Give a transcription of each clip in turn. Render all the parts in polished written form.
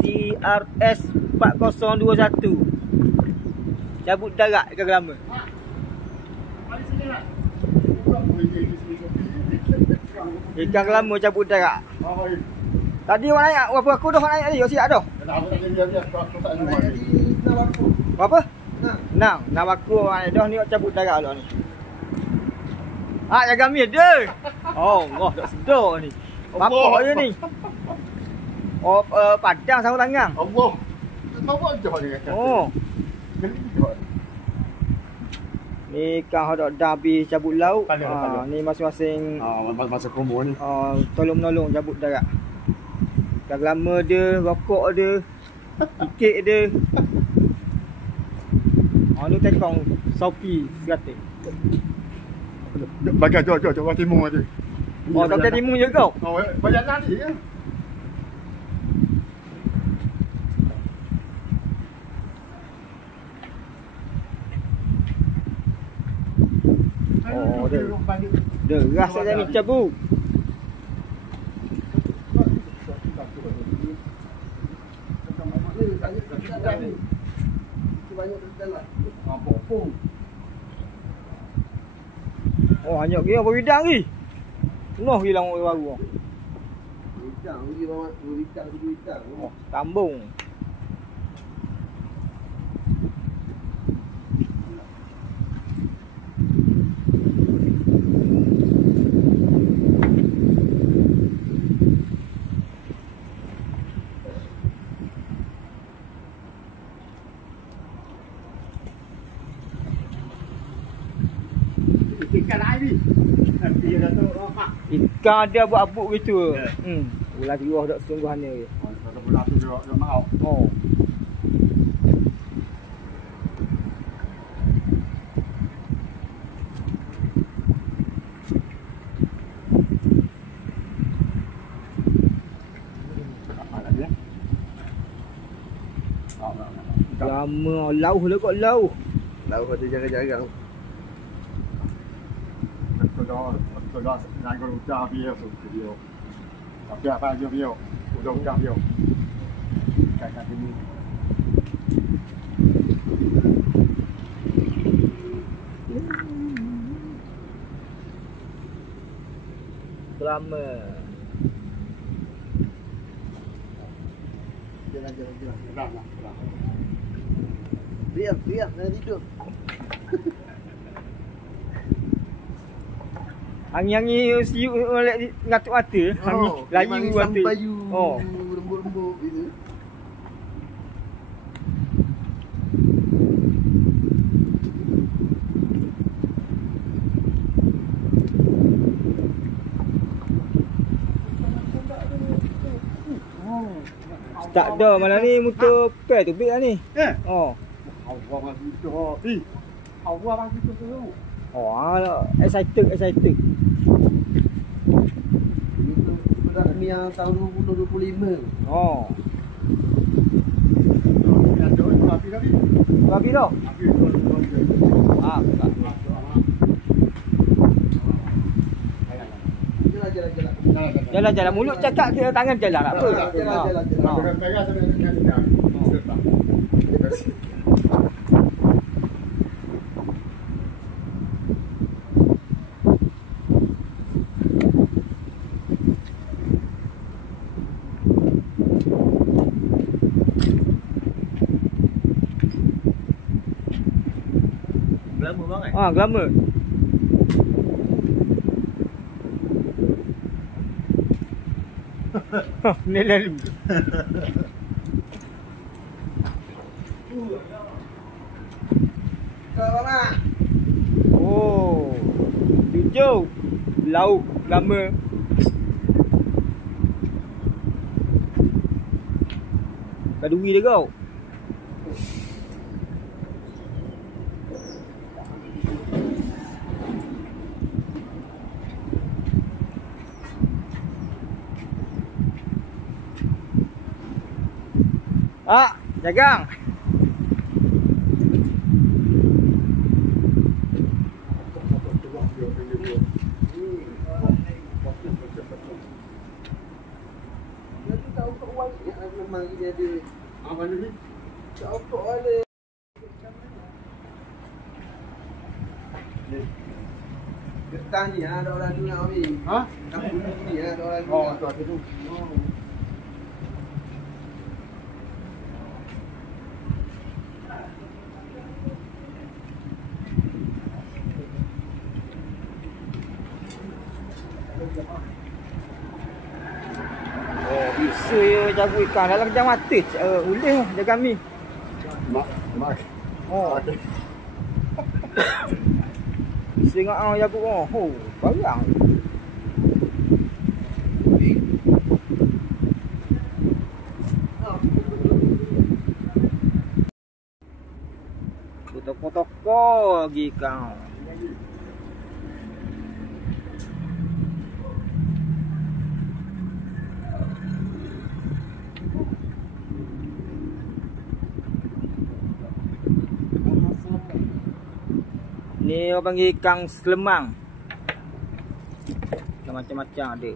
TRS 4021. Cabut darat ikan gelama. Ikan gelama cabut darat. Tadi orang naik berapa aku dah naik tadi? Siap dah. Berapa? 6 aku orang naik dah ni cabut darat lah ni. Jaga mi ada. Oh, Allah tak sedar ni. Apa je ni? Oh, padang sama tangan. Allah. Apa aja dia kata. Oh. Ni ikan hok dah habis cabut laut. Ni masing-masing masa promo ni. Tolong-menolong cabut darat. Ikan gelama dia, rokok dia, ikik dia. Ni tekong Shopee 100. Bagai jauh timur aja. Tak timur je kau. Banyak nanti ya. Deras saja ni cabu. Oh, hanya dia apa bidang ni? Noh hilang orang baru. Bidang dia bawa bidang. Oh, tambung. Ikan dia buat abuk gitu. Ular jiwah dak sungguhannya. Ular tu dia mau. Oh. Lama lauh lah kok lauh. Lauh ada jarang-jarang. Sudah naik ke hutan dia video. Tapi apa aja video. Udah hutan video. Kayak ini. Lama. Jalan. Biar nak tidur. Angin-angin siuk molek ngatuk mata. Angin layu mata. Oh, lembut-lembut gitu. Tak ada malam ni motor pair tu big lah ni. Oh. Awak masih tu. Awak masih tu. Oh, excited. Itu dah yang tahun 2025. Oh. Babi dah. Jalan. Mulut cakap ke tangan jalan tak apa. Jalan. Gelama bang gelama. Ni lalu. Oh. Hijau. Lauk lama. Kadui dia kau. Jagang. Dia tu tahu kau wang memang dia ada. Apa ni? Tahu kau ada. Getah ni ada orang tu nak ambil. Ha? Kampung ni ada orang tu. Oh, tu ada tu. Oh, bisa ya jago ikan dalam kejam mata. Ulih jaga kami. Mak. Oh, Okey. bisa ngak jago oh. Oh, barang. Toko-toko lagi kau. Ni orang panggil ikan selemang. Ikan macam-macam ada.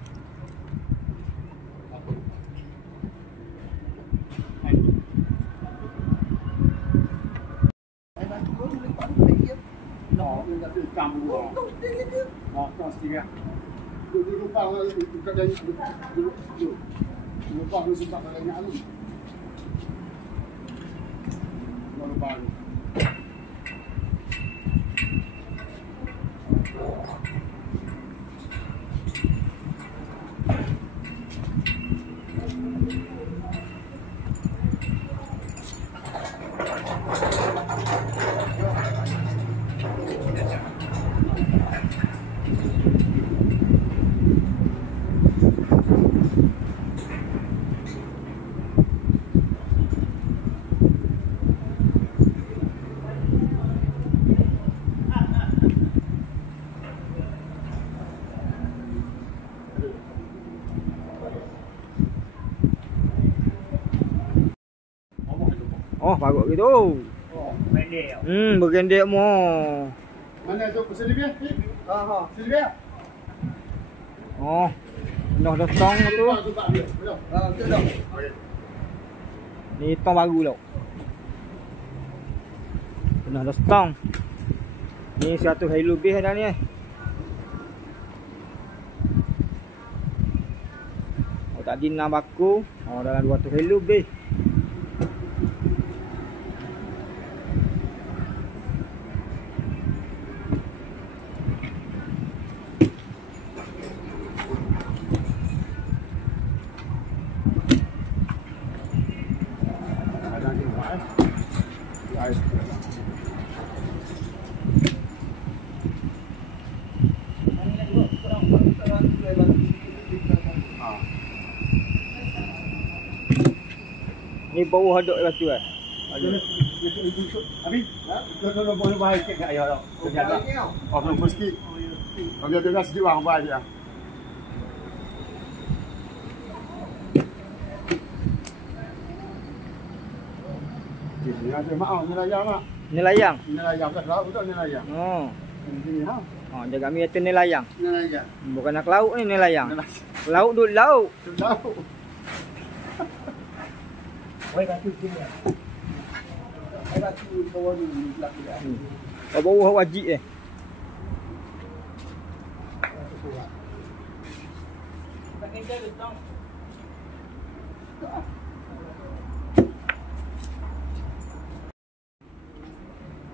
Oh, bagus gitu. Oh, pendek. Bergendek mo. Mana tu sini dia? Ha. Sini dia. Oh. Noh datang tu. Ha, tu dah. Okey. Ni tong baru tau. Noh datang. Ni 100 hari lebih dah ni. Oh, tadi 6 baku. Oh, dalam 200 hari lebih. Ni bawah hadok batu kan. Habis? Tolong boleh baik kat ayah tau. Jaga. Oh, belum sikit. Kalau dia dah sikit bang, baik dia. Ni ada mak, ni layang mak. Ni layang. Ni layang kat laut betul ni layang. Oh. Ini ha. Oh, jaga mi kata ni layang. Ni layang. Bukan nak laut ni layang. Ni layang. Laut duduk laut. Laut. Baik batu sini. Baik batu bawah ni belakang dia. Bawah wajib eh.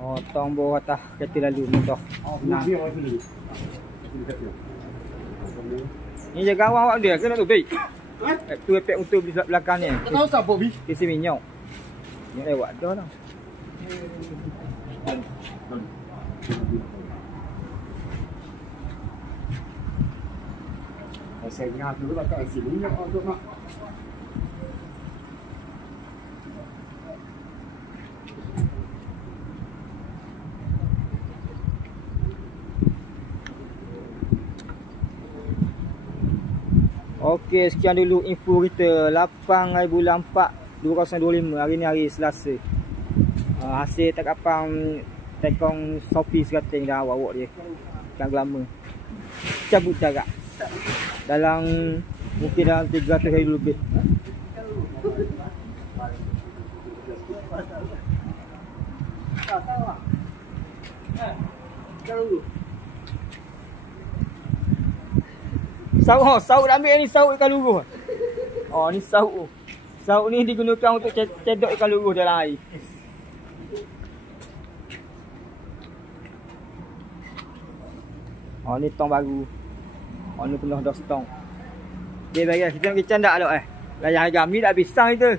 Oh, tong bawah atas kereta lalu motor. Nah. Ni jaga awak dia ke nak tu baik? Tu efek motor di belakang ni. Kau tahu siapa bi? Kisi minyak. Ni lewat dah lah. Saya ingat dulu lah kat sini minyak tu mak. Okey, sekian dulu info kita 8 hari bulan 4 2025. Hari ni hari Selasa. Hasil tak kapang tekong Shopee serating dah awak dia. Ikan gelama. cabut jarak. Dalam mungkin dalam 300 hari lebih. Sauk dah ambil ni, sauk ikan luruh. Oh, ni sauk. Sauk ni digunakan untuk cedok ikan luruh dalam air. Oh, ni tong baru. Oh, ni penuh dah stong. Okay, baiklah. Kita nak kecam tak, Lok? Layan harga. Mi dah habis sang kita.